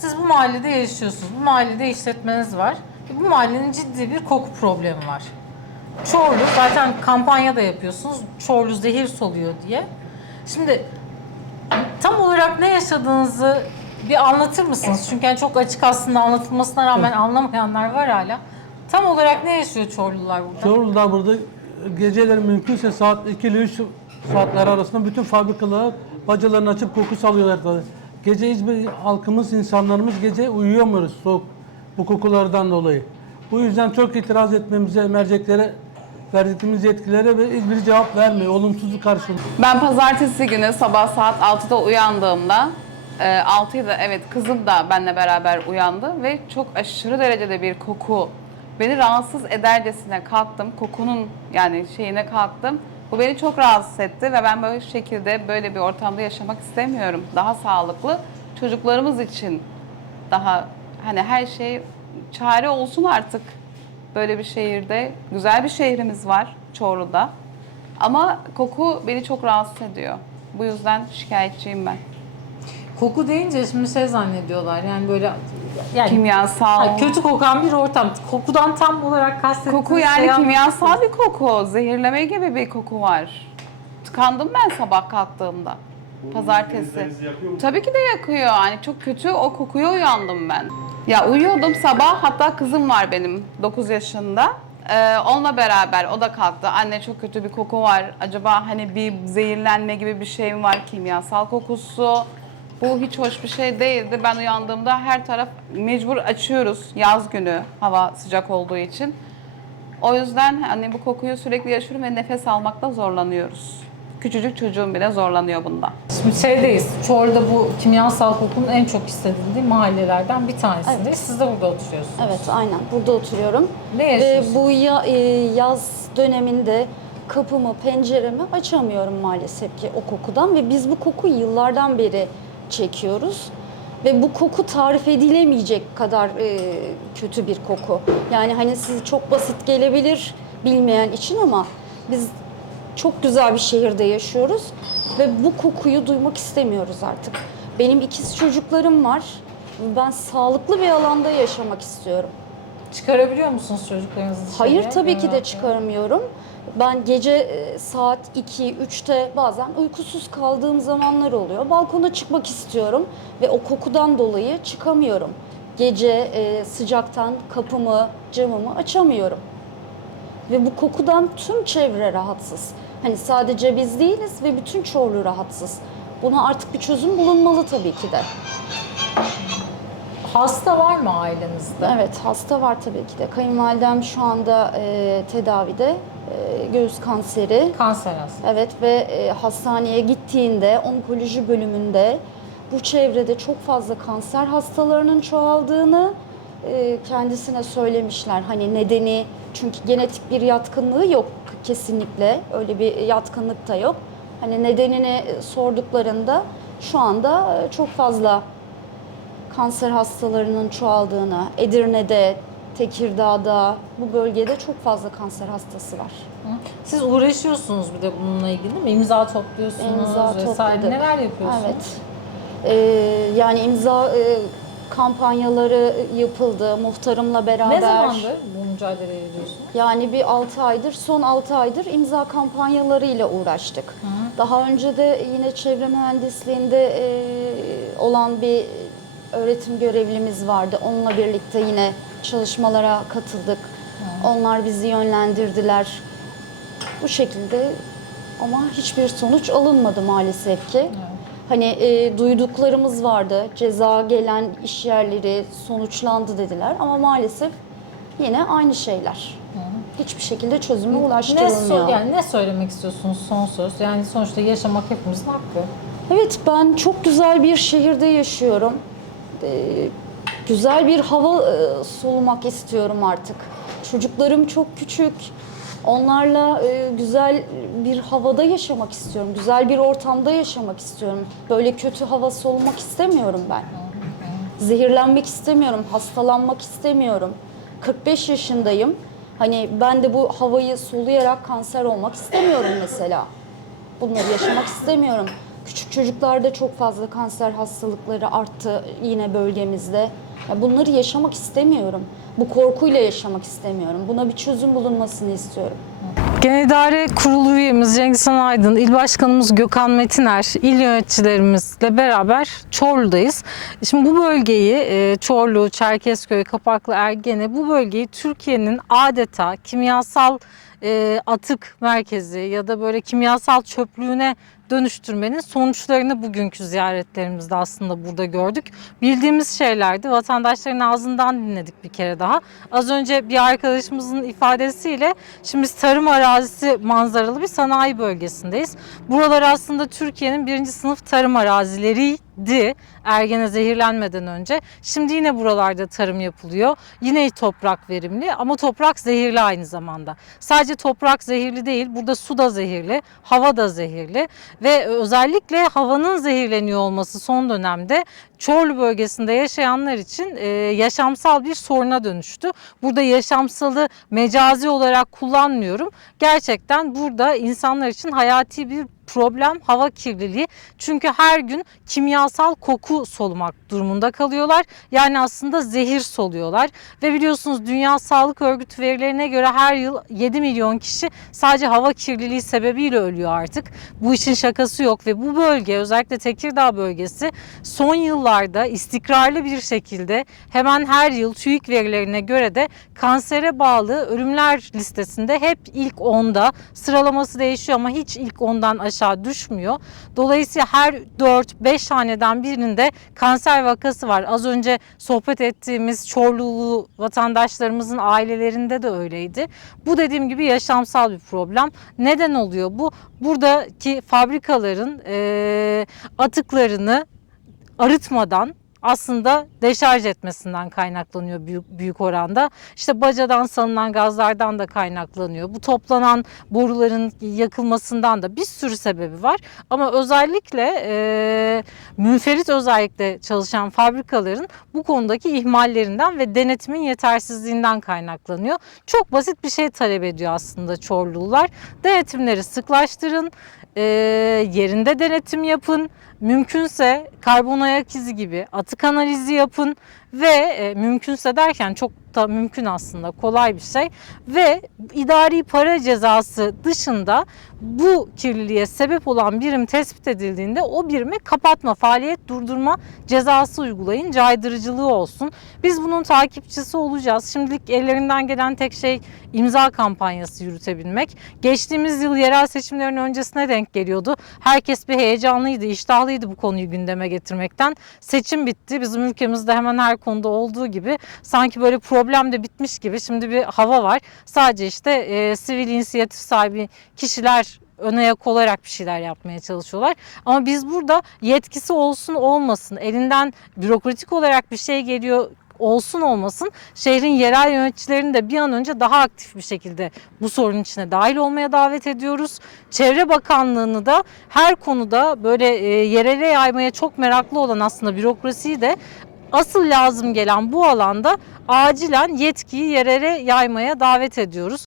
Siz bu mahallede yaşıyorsunuz. Bu mahallede işletmeniz var. Ve bu mahallenin ciddi bir koku problemi var. Çorlu zaten kampanya da yapıyorsunuz. Çorlu zehir soluyor diye. Şimdi tam olarak ne yaşadığınızı bir anlatır mısınız? Çünkü yani çok açık aslında anlatılmasına rağmen anlamayanlar var hala. Tam olarak ne yaşıyor Çorlular burada? Çorlu'da burada geceleri mümkünse saat 2 ile 3 saatler arasında bütün fabrikalar bacalarını açıp koku salıyorlar. Gece İzmir halkımız, insanlarımız gece uyuyamıyoruz soğuk bu kokulardan dolayı. Bu yüzden çok itiraz etmemize, merceklere verdiğimiz yetkilere ve İzmir cevap vermiyor. Olumsuz karşılıyor. Ben pazartesi günü sabah saat 6'da uyandığımda, e, 6'ydı evet kızım da benimle beraber uyandı ve çok aşırı derecede bir koku beni rahatsız edercesine kalktım. Kokunun yani şeyine kalktım. Bu beni çok rahatsız etti ve ben böyle şekilde böyle bir ortamda yaşamak istemiyorum. Daha sağlıklı çocuklarımız için daha hani her şey çare olsun artık böyle bir şehirde. Güzel bir şehrimiz var Çorlu'da. Ama koku beni çok rahatsız ediyor. Bu yüzden şikayetçiyim ben. Koku deyince şimdi şey zannediyorlar yani böyle yani Kimyasal. Ha, kötü kokan bir ortam. Kokudan tam olarak kastettiğiniz koku yani şey kimyasal anlatır bir koku. Zehirleme gibi bir koku var. Tıkandım ben sabah kalktığımda. Pazartesi. Tabii ki de yakıyor. Yani çok kötü o kokuya uyandım ben. Ya uyuyordum sabah hatta kızım var benim 9 yaşında. Ee, onunla beraber o da kalktı. Anne çok kötü bir koku var. Acaba hani bir zehirlenme gibi bir şey mi var? Kimyasal kokusu. Bu hiç hoş bir şey değildi. Ben uyandığımda her taraf mecbur açıyoruz yaz günü hava sıcak olduğu için. O yüzden hani bu kokuyu sürekli yaşıyorum ve nefes almakta zorlanıyoruz. Küçücük çocuğum bile zorlanıyor bunda. Şimdi şeydeyiz. Çorlu'da bu kimyasal kokunun en çok hissedildiği mahallelerden bir tanesindeyiz. Evet. Siz de burada oturuyorsunuz. Evet aynen burada oturuyorum. Ne Ve yaşıyorsunuz? bu ya- e, yaz döneminde kapımı, penceremi açamıyorum maalesef ki o kokudan ve biz bu kokuyu yıllardan beri çekiyoruz. Ve bu koku tarif edilemeyecek kadar e, kötü bir koku. Yani hani size çok basit gelebilir bilmeyen için ama biz çok güzel bir şehirde yaşıyoruz ve bu kokuyu duymak istemiyoruz artık. Benim ikiz çocuklarım var. Ben sağlıklı bir alanda yaşamak istiyorum. Çıkarabiliyor musunuz çocuklarınızı? Hayır tabii ki de çıkaramıyorum. Ben gece e, saat 2 3'te bazen uykusuz kaldığım zamanlar oluyor. Balkona çıkmak istiyorum ve o kokudan dolayı çıkamıyorum. Gece e, sıcaktan kapımı, camımı açamıyorum. Ve bu kokudan tüm çevre rahatsız. Hani sadece biz değiliz ve bütün Çorlu rahatsız. Buna artık bir çözüm bulunmalı tabii ki de. Hasta var mı ailenizde? Evet hasta var tabii ki de. Kayınvalidem şu anda e, tedavide göğüs kanseri. Kanser hasta. Evet ve e, hastaneye gittiğinde onkoloji bölümünde bu çevrede çok fazla kanser hastalarının çoğaldığını e, kendisine söylemişler. Hani nedeni çünkü genetik bir yatkınlığı yok kesinlikle. Öyle bir yatkınlık da yok. Hani nedenini sorduklarında şu anda e, çok fazla kanser hastalarının çoğaldığını, Edirne'de, Tekirdağ'da bu bölgede çok fazla kanser hastası var. Siz uğraşıyorsunuz bir de bununla ilgili değil mi? İmza topluyorsunuz İmza vesaire. topladık. Neler yapıyorsunuz? Evet. Ee, yani imza e, kampanyaları yapıldı muhtarımla beraber. Ne zamandır bu mücadeleye ediyorsunuz? Yani bir 6 aydır, son 6 aydır imza kampanyalarıyla uğraştık. Daha önce de yine çevre mühendisliğinde e, olan bir öğretim görevlimiz vardı. Onunla birlikte yine çalışmalara katıldık. Onlar bizi yönlendirdiler. Bu şekilde ama hiçbir sonuç alınmadı maalesef ki. Hani e, duyduklarımız vardı. Ceza gelen iş yerleri sonuçlandı dediler ama maalesef yine aynı şeyler. Hiçbir şekilde çözüme Ne, ulaştırılmıyor. so- yani ne söylemek istiyorsunuz son söz? Yani sonuçta yaşamak hepimizin hakkı. Evet ben çok güzel bir şehirde yaşıyorum. Ee, güzel bir hava e, solumak istiyorum artık. Çocuklarım çok küçük. Onlarla e, güzel bir havada yaşamak istiyorum. Güzel bir ortamda yaşamak istiyorum. Böyle kötü hava solumak istemiyorum ben. Zehirlenmek istemiyorum, hastalanmak istemiyorum. 45 yaşındayım. Hani ben de bu havayı soluyarak kanser olmak istemiyorum mesela. Bunları yaşamak istemiyorum. Küçük çocuklarda çok fazla kanser hastalıkları arttı yine bölgemizde. Ya bunları yaşamak istemiyorum. Bu korkuyla yaşamak istemiyorum. Buna bir çözüm bulunmasını istiyorum. Genel İdare Kurulu üyemiz Cengiz Han Aydın, İl Başkanımız Gökhan Metiner, il yöneticilerimizle beraber Çorlu'dayız. Şimdi bu bölgeyi e, Çorlu, Çerkezköy, Kapaklı, Ergene bu bölgeyi Türkiye'nin adeta kimyasal e, atık merkezi ya da böyle kimyasal çöplüğüne dönüştürmenin sonuçlarını bugünkü ziyaretlerimizde aslında burada gördük. Bildiğimiz şeylerdi. Vatandaşların ağzından dinledik bir kere daha. Az önce bir arkadaşımızın ifadesiyle şimdi tarım arazisi manzaralı bir sanayi bölgesindeyiz. Buralar aslında Türkiye'nin birinci sınıf tarım arazileriydi. Ergene zehirlenmeden önce. Şimdi yine buralarda tarım yapılıyor. Yine toprak verimli ama toprak zehirli aynı zamanda. Sadece toprak zehirli değil, burada su da zehirli, hava da zehirli ve özellikle havanın zehirleniyor olması son dönemde Çorlu bölgesinde yaşayanlar için e, yaşamsal bir soruna dönüştü. Burada yaşamsalı mecazi olarak kullanmıyorum. Gerçekten burada insanlar için hayati bir problem hava kirliliği. Çünkü her gün kimyasal koku solumak durumunda kalıyorlar. Yani aslında zehir soluyorlar. Ve biliyorsunuz Dünya Sağlık Örgütü verilerine göre her yıl 7 milyon kişi sadece hava kirliliği sebebiyle ölüyor artık. Bu işin şakası yok ve bu bölge özellikle Tekirdağ bölgesi son yıllarda istikrarlı bir şekilde hemen her yıl TÜİK verilerine göre de kansere bağlı ölümler listesinde hep ilk 10'da sıralaması değişiyor ama hiç ilk 10'dan aşağı düşmüyor. Dolayısıyla her 4-5 haneden birinde kanser vakası var. Az önce sohbet ettiğimiz Çorlulu vatandaşlarımızın ailelerinde de öyleydi. Bu dediğim gibi yaşamsal bir problem. Neden oluyor bu? Buradaki fabrikaların eee, atıklarını arıtmadan aslında deşarj etmesinden kaynaklanıyor büyük, büyük oranda. İşte bacadan salınan gazlardan da kaynaklanıyor. Bu toplanan boruların yakılmasından da bir sürü sebebi var. Ama özellikle e, münferit özellikle çalışan fabrikaların bu konudaki ihmallerinden ve denetimin yetersizliğinden kaynaklanıyor. Çok basit bir şey talep ediyor aslında Çorlular. Denetimleri sıklaştırın, e, yerinde denetim yapın. Mümkünse karbon ayak izi gibi atık analizi yapın ve e, mümkünse derken çok da mümkün aslında kolay bir şey ve idari para cezası dışında bu kirliliğe sebep olan birim tespit edildiğinde o birimi kapatma, faaliyet durdurma cezası uygulayın, caydırıcılığı olsun. Biz bunun takipçisi olacağız. Şimdilik ellerinden gelen tek şey imza kampanyası yürütebilmek. Geçtiğimiz yıl yerel seçimlerin öncesine denk geliyordu. Herkes bir heyecanlıydı, iştahlıydı bu konuyu gündeme getirmekten. Seçim bitti. Bizim ülkemizde hemen her konuda olduğu gibi sanki böyle problem de bitmiş gibi şimdi bir hava var. Sadece işte e, sivil inisiyatif sahibi kişiler ön ayak olarak bir şeyler yapmaya çalışıyorlar. Ama biz burada yetkisi olsun olmasın, elinden bürokratik olarak bir şey geliyor olsun olmasın şehrin yerel yöneticilerini de bir an önce daha aktif bir şekilde bu sorunun içine dahil olmaya davet ediyoruz. Çevre Bakanlığı'nı da her konuda böyle e, yerele yaymaya çok meraklı olan aslında bürokrasiyi de asıl lazım gelen bu alanda acilen yetkiyi yerere yaymaya davet ediyoruz.